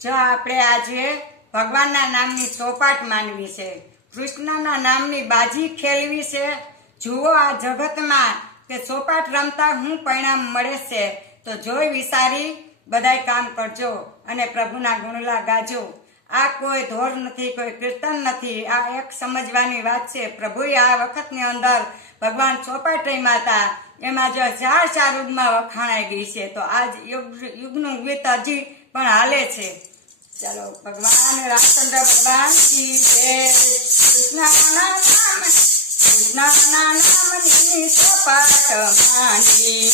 જો આપણે આજે ભગવાનના નામની ચોપાટ માનવી છે, કૃષ્ણના નામની બાજી ખેલવી છે। જુઓ આ જગતમાં કે ચોપાટ રમતા શું પરિણામ મળે છે, તો જોઈ વિચારી બધાય કામ કરજો અને પ્રભુના ગુણલા ગાજો। આ કોઈ ધોર નથી, કોઈ કીર્તન નથી, આ એક સમજવાની વાત છે। પ્રભુએ આ વખતની અંદર ભગવાન ચોપાટ રમ્યા હતા, એમાં જો 4 યુગમાં વખાણાઈ ગઈ છે, તો આજ યુગનું ગીત હજી પણ હાલે છે। ચાલો ભગવાન રામચંદ્ર ભગવાન કી જય। કૃષ્ણના નામની ચોપાટ માની,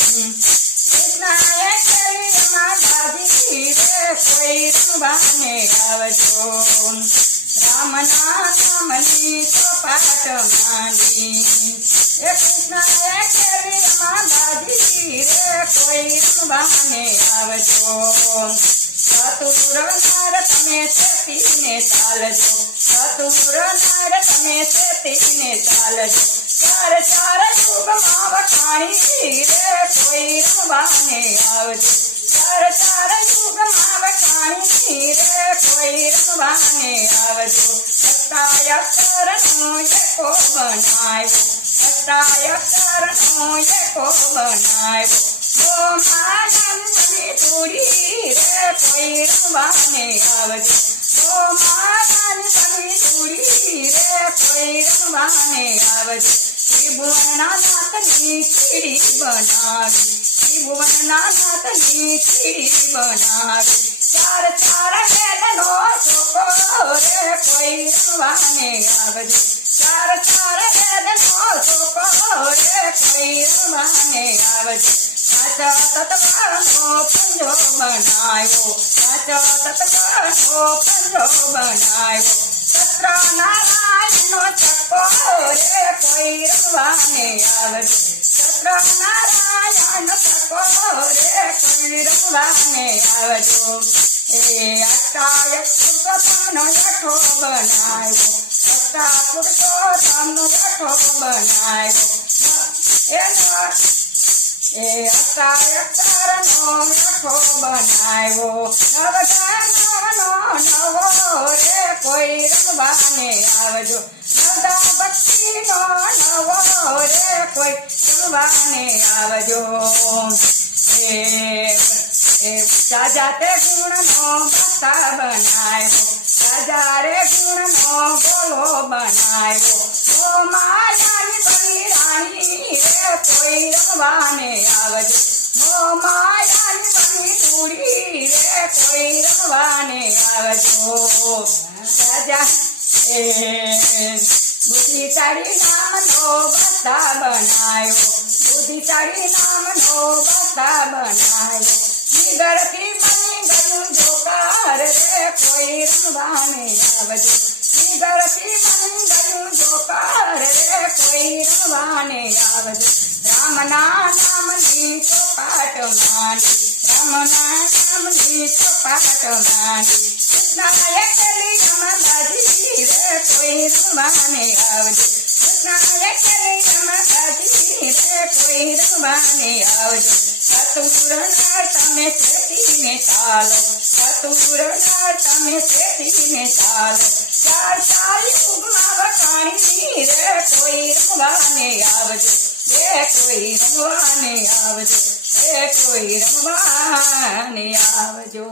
કૃષ્ણએ ખેલી એમાં બાજી રે, કોઈ રમવાને આવજો। રામના નામની ચોપાટ માની, એ કૃષ્ણએ ખેલી એમાં બાજી રે, કોઈ રમવાને આવજો। ચતુર નર તમે ચેતીને ચાલજો, ચતુર નર તમે ચેતીને ચાલજો। 4 યુગમાં વખાણી રે, કોઈ રમવાને આવજો। 4 યુગમાં વખાણી રે, કોઈ રમવાને આવજો। અષ્ટાક્ષરનો એકો બનાવ્યો, અષ્ટાક્ષરનો એકો બનાવ્યો। ઓ માનંદની ધૂળી રે, કોઈ રમવાને આવજો। ઓ માનંદની ધૂળી રે, કોઈ રમવાને આવજો। ત્રિભુવનના નાથની ચીડી બનાવી, ત્રિભુવનના નાથની ચીડી બનાવી। 4 વેદનો ચોકો રે, કોઈ રમવાને આવજો। 4 વેદનો ચોકો રે, કોઈ રમવાને આવજો। 5 તત્વનો પંજો બનાવ્યો, 5 તત્વનો પંજો બનાવ્યો। સત્રનારાયણનો ચક્કો રે, કોઈ રમવાને આવજો। સત્રનારાયણનો ચક્કો રે, કોઈ રમવાને આવજો। એ અષ્ટાયકૃતનો યઠો બનાવ્યો, અષ્ટાપુરુષોત્તમનો યઠો બનાવ્યો। એ અષ્ટાક્ષરનો યઠો બનાવ્યો। નવધામનો નવો રે, કોઈ રમવાને આવજો। નવધા ભક્તિનો નવો રે, કોઈ રમવાને આવજો। રાજા તે ગુણનો માતા બનાવ્યો, રાજા રે ગુણનો ગોલો બનાવ્યો। ઓ માયાની બની રાણી રે, કોઈ રમવાને આવજો। ઓ માયાની બની ધૂળી રે, કોઈ રમવાને આવજો। રાજા બુદ્ધિશાળી નામનો બસ્તા બનાવ્યો, બુદ્ધિશાળી નામનો બસ્તા બનાવ્યો। નિગરથી બની ગયું જોકાર રે, કોઈ રમવાને આવજો। નિગરથી બની ગયું જોકાર રે, કોઈ રમવાને આવજો। રામના નામની ચોપાટ માની, રામના નામની ચોપાટ માની। કૃષ્ણએ ખેલી એમાં બાજી રે, કોઈ રમવાને આવજો। કૃષ્ણએ ખેલી એમાં બાજી રે, કોઈ રમવાને આવજો। ચતુર નર તમે ચેતીને ચાલો, ચતુર નર તમે ચેતીને ચાલો। 4 યુગમાં વખાણી રે, કોઈ રમવાને આવજો। કોઈ રમવાને આવજો, કોઈ રમવાને આવજો।